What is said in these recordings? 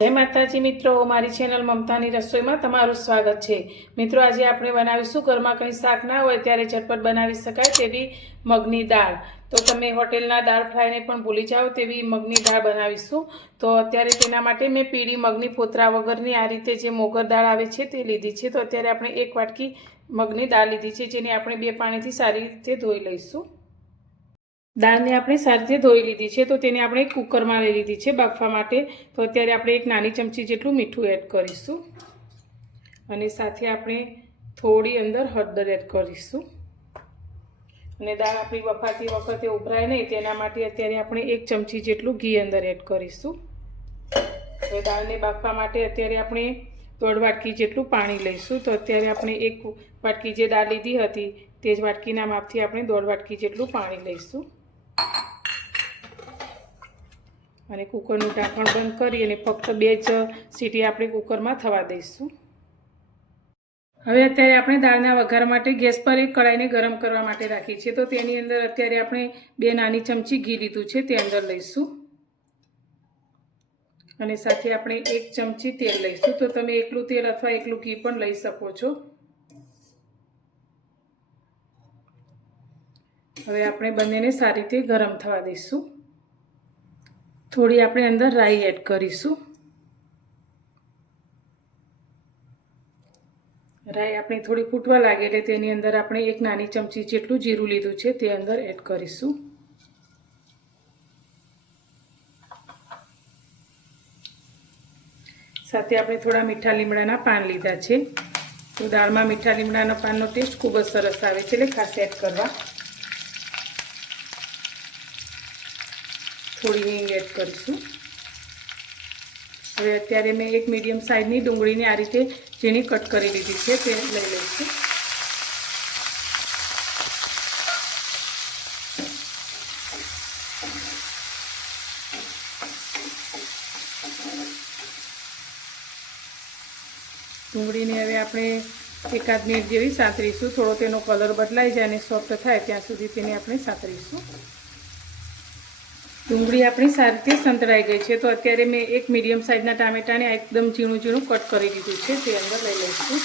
જય માતાજી મિત્રો, મારી ચેનલ મમતાની રસોઈમાં તમારું સ્વાગત છે. મિત્રો, આજે આપણે બનાવીશું ઘરમાં કંઈ શાક ના હોય ત્યારે ઝટપટ બનાવી શકાય તેવી મગની દાળ. તો તમે હોટેલના દાળ ફ્રાયને પણ ભૂલી જાઓ તેવી મગની દાળ બનાવીશું. તો અત્યારે તેના માટે મેં પીળી મગની પોતરા વગરની આ રીતે જે મોગર દાળ આવે છે તે લીધી છે. તો અત્યારે આપણે એક વાટકી મગની દાળ લીધી છે, જેને આપણે બે પાણીથી સારી રીતે ધોઈ લઈશું. દાળને આપણે સારી રીતે ધોઈ લીધી છે, તો તેને આપણે કુકરમાં લઈ લીધી છે બાફવા માટે. તો અત્યારે આપણે એક નાની ચમચી જેટલું મીઠું એડ કરીશું. અને સાથે આપણે થોડી અંદર હળદર એડ કરીશું. અને દાળ આપણી બફાતી વખતે ઉભરાય નહીં, તેના માટે અત્યારે આપણે એક ચમચી જેટલું ઘી અંદર એડ કરીશું. હવે દાળને બાફવા માટે અત્યારે આપણે દોઢ વાટકી જેટલું પાણી લઈશું. તો અત્યારે આપણે એક વાટકી જે દાળ લીધી હતી, તે જ વાટકીના માપથી આપણે દોઢ વાટકી જેટલું પાણી લઈશું. અને કુકરનું ઢાંકણ બંધ કરી અને ફક્ત બે જ સીટી આપણે કુકરમાં થવા દઈશું. હવે અત્યારે આપણે દાળના વઘાર માટે ગેસ પર એક કડાઈને ગરમ કરવા માટે રાખી છે તો તેની અંદર અત્યારે આપણે બે નાની ચમચી ઘી લીધું છે, તે અંદર લઈશું. અને સાથે આપણે એક ચમચી તેલ લઈશું. તો તમે એકલું તેલ અથવા એકલું ઘી પણ લઈ શકો છો. હવે આપણે બંનેને સારી રીતે ગરમ થવા દઈશું. થોડી આપણે અંદર રાઈ એડ કરીશું. રાઈ આપણે થોડી ફૂટવા લાગે એટલે તેની અંદર આપણે એક નાની ચમચી જેટલું જીરું લીધું છે તે અંદર એડ કરીશું. સાથે આપણે થોડા મીઠા લીમડાના પાન લીધા છે. તો દાળમાં મીઠા લીમડાના પાનનો ટેસ્ટ ખૂબ જ સરસ આવે છે એટલે ખાસ એડ કરવા. થોડી એડ કરીશું. હવે અત્યારે મેં એક મીડિયમ સાઇઝની ડુંગળીને આ રીતે ઝીણી કટ કરી લીધી છે તે લઈ લઈશું. ડુંગળીને હવે આપણે એકાદ મિનિટ જેવી સાંતરીશું. થોડો તેનો કલર બદલાઈ જાય અને સોફ્ટ થાય ત્યાં સુધી તેને આપણે સાંતરીશું. ડુંગળી આપણી સારી રીતે સંતળાઈ ગઈ છે. તો અત્યારે મેં એક મીડિયમ સાઇઝના ટામેટાને એકદમ ઝીણું ઝીણું કટ કરી દીધું છે. તે અંદર લઈ લઈશું.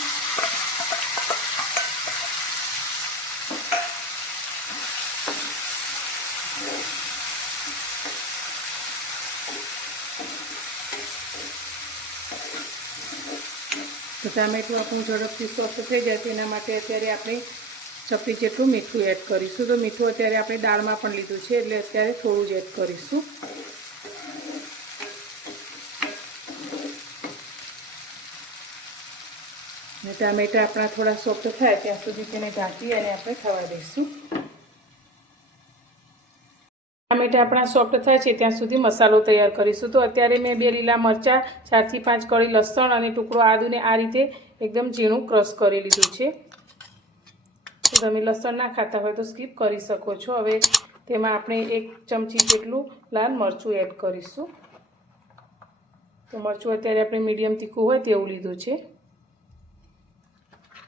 તો ટામેટું આપણું ઝડપથી સોફ્ટ થઈ જાય તેના માટે અત્યારે આપણે ચપટી જેટલું મીઠું એડ કરીશું. તો મીઠું અત્યારે આપણે દાળમાં પણ લીધું છે, એટલે અત્યારે થોડું જ એડ કરીશું. અને ટામેટા આપણા થોડા સોફ્ટ થાય ત્યાં સુધી તેને ઢાંકી અને આપણે થવા દઈશું. ટામેટા આપણા સોફ્ટ થાય છે ત્યાં સુધી મસાલો તૈયાર કરીશું. તો અત્યારે મેં બે લીલા મરચાં, ચારથી પાંચ કળી લસણ અને ટુકડો આદુને આ રીતે એકદમ ઝીણું ક્રશ કરી લીધું છે. તમે લસણ ના ખાતા હોય તો સ્કીપ કરી શકો છો. હવે તેમાં આપણે એક ચમચી જેટલું લાલ મરચું એડ કરીશું. તો મરચું અત્યારે આપણે મીડિયમ તીખું હોય તેવું લીધું છે.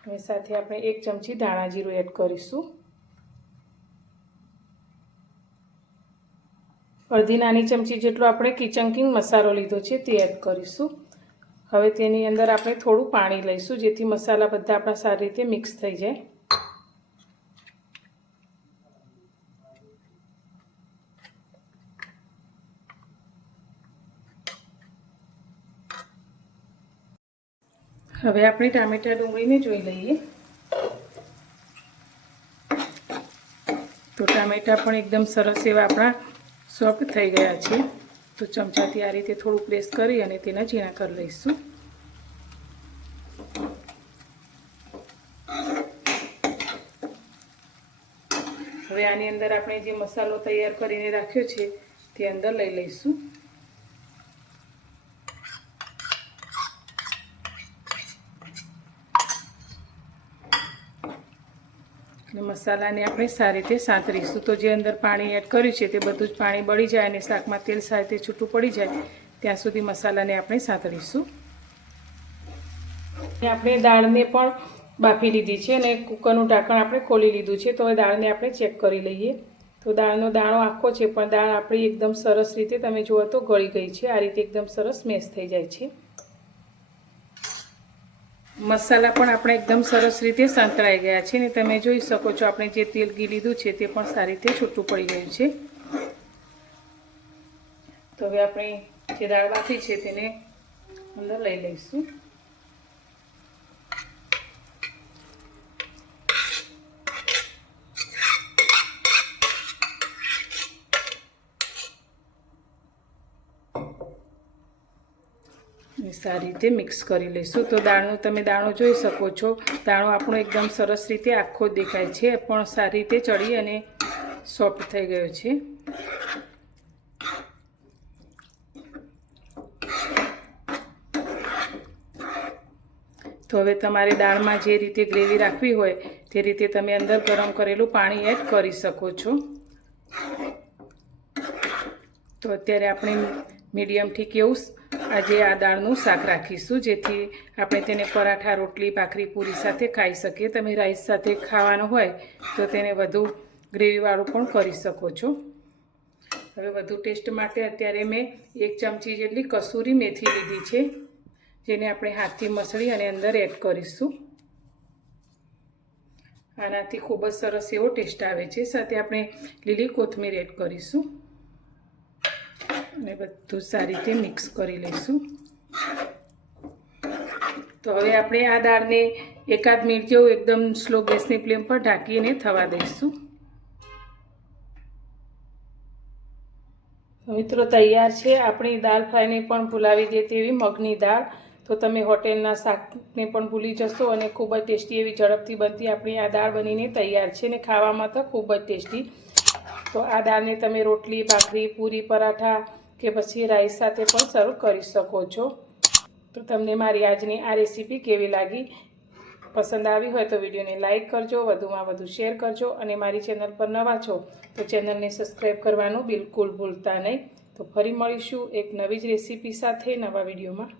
અને સાથે આપણે એક ચમચી ધાણા જીરું એડ કરીશું. અડધી નાની ચમચી જેટલો આપણે કિચન કિંગ મસાલો લીધો છે તે એડ કરીશું. હવે તેની અંદર આપણે થોડું પાણી લઈશું જેથી મસાલા બધા આપણા સારી રીતે મિક્સ થઈ જાય. હવે આપણે ટામેટા ડુંગળીને જોઈ લઈએ. તો ટામેટા પણ એકદમ સરસ એવા આપણા સોફ્ટ થઈ ગયા છે. તો ચમચાથી આ રીતે થોડું પ્રેસ કરી અને તેના ઝીણા કરી લઈશું. હવે આની અંદર આપણે જે મસાલો તૈયાર કરીને રાખ્યો છે તે અંદર લઈ લઈશું. અને મસાલાને આપણે સારી રીતે સાંતરીશું તો જે અંદર પાણી એડ કર્યું છે તે બધું જ પાણી બળી જાય અને શાકમાં તેલ સારી રીતે છૂટું પડી જાય, ત્યાં સુધી મસાલાને આપણે સાંતરીશું આપણે દાળને પણ બાફી લીધી છે અને કુકરનું ઢાંકણ આપણે ખોલી લીધું છે. તો હવે દાળને આપણે ચેક કરી લઈએ. તો દાળનો દાણો આખો છે, પણ દાળ આપણી એકદમ સરસ રીતે તમે જુઓ તો ગળી ગઈ છે. આ રીતે એકદમ સરસ મેશ થઈ જાય છે. મસાલા પણ આપણે એકદમ સરસ રીતે સંતળાઈ ગયા છે ને તમે જોઈ શકો છો આપણે જે તેલ ઘી લીધું છે તે પણ સારી રીતે છૂટું પડી ગયું છે. તો હવે આપણે જે દાળ બાફી છે તેને અંદર લઈ લઈશું. સારી રીતે મિક્સ કરી લઈશું. તો દાળનું તમે દાણો જોઈ શકો છો. દાણો આપણો એકદમ સરસ રીતે આખો દેખાય છે. પણ સારી રીતે ચડી અને સોફ્ટ થઈ ગયો છે. તો હવે તમારે દાળમાં જે રીતે ગ્રેવી રાખવી હોય, તે રીતે તમે અંદર ગરમ કરેલું પાણી એડ કરી શકો છો. તો અત્યારે આપણે મીડિયમથી કેવું આજે આ દાળનું શાક રાખીશું, જેથી આપણે તેને પરાઠા, રોટલી, ભાખરી, પૂરી સાથે ખાઈ શકીએ. તમે રાઈસ સાથે ખાવાનું હોય તો તેને વધુ ગ્રેવીવાળું પણ કરી શકો છો. હવે વધુ ટેસ્ટ માટે અત્યારે મેં એક ચમચી જેટલી કસૂરી મેથી લીધી છે, જેને આપણે હાથથી મસળી અને અંદર એડ કરીશું. આનાથી ખૂબ જ સરસ એવો ટેસ્ટ આવે છે. સાથે આપણે લીલી કોથમીર એડ કરીશું. અને બધું સારી રીતે મિક્સ કરી લઈશું. તો હવે આપણે આ દાળને એકાદ મિનિટ જેવું એકદમ સ્લો ગેસની ફ્લેમ પર ઢાંકીને થવા દઈશું. મિત્રો, તૈયાર છે. આપણી દાળ ફ્રાયને પણ ભૂલાવી દે તેવી મગની દાળ. તો તમે હોટેલના શાકને પણ ભૂલી જશો અને ખૂબ જ ટેસ્ટી એવી ઝડપથી બનતી આપણી આ દાળ બનીને તૈયાર છે ને ખાવામાં તો ખૂબ જ ટેસ્ટી. તો આ દાળને તમે રોટલી, ભાખરી, પૂરી, પરાઠા કે પછી રાઈસ સાથે પણ સર્વ કરી શકો છો. તો તમને મારી આજની આ રેસીપી કેવી લાગી? પસંદ આવી હોય તો વિડીયોને લાઇક કરજો, વધુમાં વધુ શેર કરજો અને મારી ચેનલ પર નવા છો તો ચેનલને સબસ્ક્રાઈબ કરવાનું બિલકુલ ભૂલતા નહીં. તો ફરી મળીશું એક નવી જ રેસીપી સાથે નવા વિડીયોમાં.